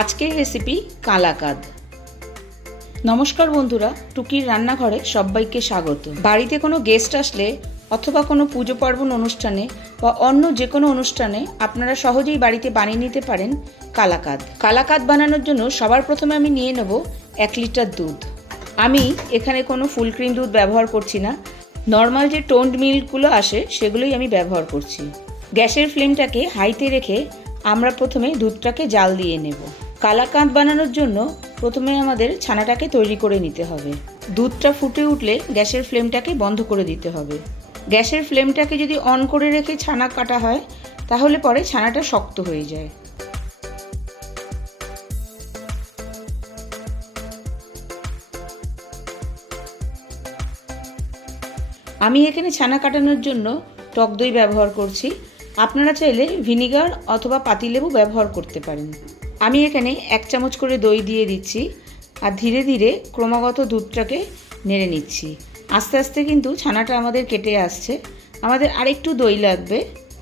আজকের রেসিপি কালাকাদ। নমস্কার বন্ধুরা, টুকির রান্নাঘরে সবাইকে স্বাগত। বাড়িতে কোনো গেস্ট আসলে অথবা কোনো পুজো পার্বণ অনুষ্ঠানে বা অন্য যে কোনো অনুষ্ঠানে আপনারা সহজেই বাড়িতে বানিয়ে নিতে পারেন কালাকাদ। কালাকাদ বানানোর জন্য সবার প্রথমে আমি নিয়ে নেব 1 লিটার দুধ। আমি এখানে কোনো ফুল ক্রিম দুধ ব্যবহার করছি না, নর্মাল যে টোন্ড মিল্কগুলো আসে সেগুলোই আমি ব্যবহার করছি। গ্যাসের ফ্লেমটাকে হাইতে রেখে আমরা প্রথমে দুধটাকে জাল দিয়ে নেব। কালাকাদ বানানোর জন্য প্রথমে আমাদের ছানাটাকে তৈরি করে নিতে হবে। দুধটা ফুটে উঠলে গ্যাসের ফ্লেমটাকে বন্ধ করে দিতে হবে। গ্যাসের ফ্লেমটাকে যদি অন করে রেখে ছানা কাটা হয় তাহলে পরে ছানাটা শক্ত হয়ে যায়। আমি এখানে ছানা কাটানোর জন্য টক দই ব্যবহার করছি। আপনারা চাইলে ভিনিগার অথবা পাতিলেবু ব্যবহার করতে পারেন। আমি এখানে 1 চামচ করে দই দিয়ে দিচ্ছি আর ধীরে ধীরে ক্রমাগত দুধটাকে নেড়ে নিচ্ছি। আস্তে আস্তে কিন্তু ছানাটা আমাদের কেটে আসছে। আমাদের আরেকটু দই লাগবে,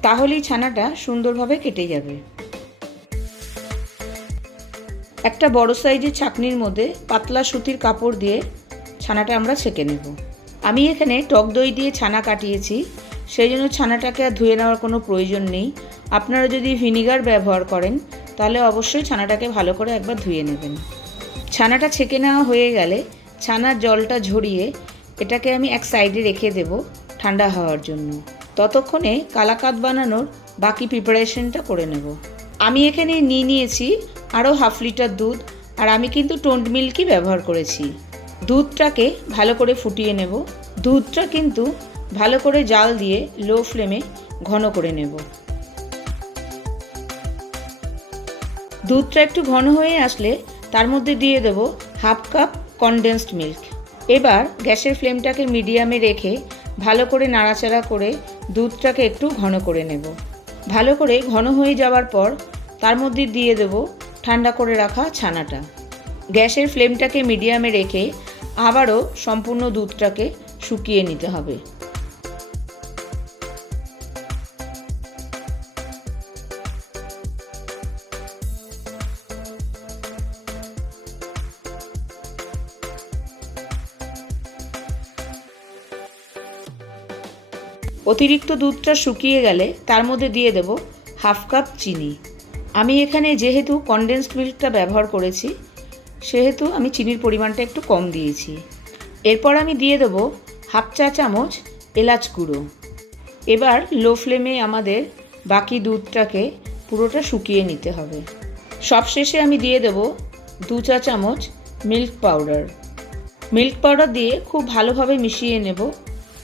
তাহলেই ছানাটা সুন্দরভাবে কেটে যাবে। একটা বড় সাইজের ছাঁকনির মধ্যে পাতলা সুতির কাপড় দিয়ে ছানাটা আমরা ছেঁকে নেব। আমি এখানে টক দই দিয়ে ছানা কাটিয়েছি, সেই জন্য ছানাটাকে আর ধুয়ে নেওয়ার কোনো প্রয়োজন নেই। আপনারা যদি ভিনিগার ব্যবহার করেন তাহলে অবশ্যই ছানাটাকে ভালো করে একবার ধুয়ে নেবেন। ছানাটা ছেঁকে নেওয়া হয়ে গেলে ছানার জলটা ঝরিয়ে এটাকে আমি এক সাইডে রেখে দেব ঠান্ডা হওয়ার জন্য। ততক্ষণে কালাকাদ বানানোর বাকি প্রিপারেশনটা করে নেব। আমি এখানে নিয়েছি আরও 1/2 লিটার দুধ, আর আমি কিন্তু টোন্ড মিল্কই ব্যবহার করেছি। দুধটাকে ভালো করে ফুটিয়ে নেব। দুধটা কিন্তু ভালো করে জাল দিয়ে লো ফ্লেমে ঘন করে নেব। দুধটা একটু ঘন হয়ে আসলে তার মধ্যে দিয়ে দেব 1/2 কাপ কনডেন্সড মিল্ক। এবার গ্যাসের ফ্লেমটাকে মিডিয়ামে রেখে ভালো করে নাড়াচাড়া করে দুধটাকে একটু ঘন করে নেব। ভালো করে ঘন হয়ে যাওয়ার পর তার মধ্যে দিয়ে দেব ঠান্ডা করে রাখা ছানাটা। গ্যাসের ফ্লেমটাকে মিডিয়ামে রেখে আবারও সম্পূর্ণ দুধটাকে শুকিয়ে নিতে হবে। অতিরিক্ত দুধটা শুকিয়ে গেলে তার মধ্যে দিয়ে দেব 1/2 কাপ চিনি। আমি এখানে যেহেতু কনডেন্সড মিল্কটা ব্যবহার করেছি সেহেতু আমি চিনির পরিমাণটা একটু কম দিয়েছি। এরপর আমি দিয়ে দেব 1/2 চা চামচ এলাচ গুঁড়ো। এবার লো ফ্লেমে আমাদের বাকি দুধটাকে পুরোটা শুকিয়ে নিতে হবে। সবশেষে আমি দিয়ে দেব 2 চা চামচ মিল্ক পাউডার। মিল্ক পাউডার দিয়ে খুব ভালোভাবে মিশিয়ে নেব।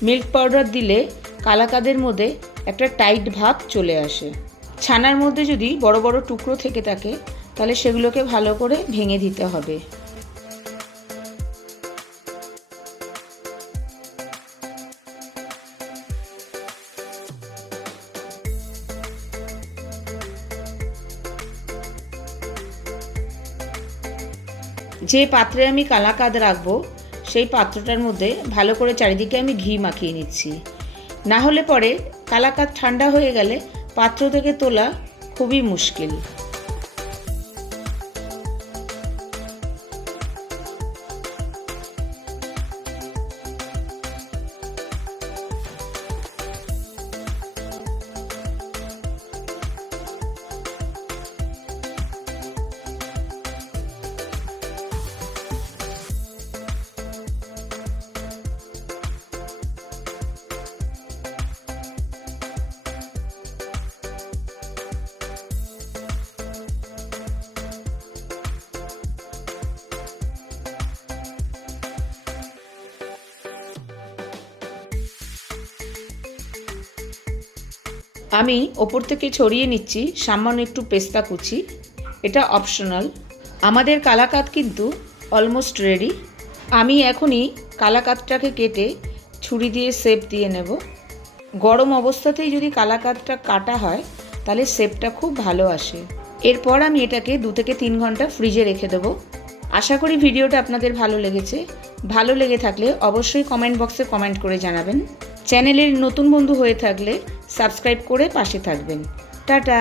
মিল্ক পাউডার দিলে কালাকাদের মধ্যে একটা টাইট ভাব চলে আসে। ছানার মধ্যে যদি বড় বড় টুকরো থেকে থাকে তাহলে সেগুলোকে ভালো করে ভেঙে দিতে হবে। যে পাত্রে আমি কালাকাদ রাখবো সেই পাত্রটার মধ্যে ভালো করে চারিদিকে আমি ঘি মাখিয়ে নিচ্ছি। না হলে পরে কালাকাদ ঠান্ডা হয়ে গেলে পাত্র থেকে তোলা খুবই মুশকিল। আমি ওপর থেকে ছড়িয়ে নিচ্ছি সামান্য একটু পেস্তা কুচি। এটা অপশনাল। আমাদের কালাকাদ কিন্তু অলমোস্ট রেডি। আমি এখনই কালাকাদটাকে কেটে ছুরি দিয়ে শেপ দিয়ে নেব। গরম অবস্থাতেই যদি কালাকাদটা কাটা হয় তাহলে শেপটা খুব ভালো আসে। এরপর আমি এটাকে 2 থেকে 3 ঘন্টা ফ্রিজে রেখে দেব। আশা করি ভিডিওটা আপনাদের ভালো লেগেছে। ভালো লেগে থাকলে অবশ্যই কমেন্ট বক্সে কমেন্ট করে জানাবেন। চ্যানেলের নতুন বন্ধু হয়ে থাকলে সাবস্ক্রাইব করে পাশে থাকবেন। টাটা।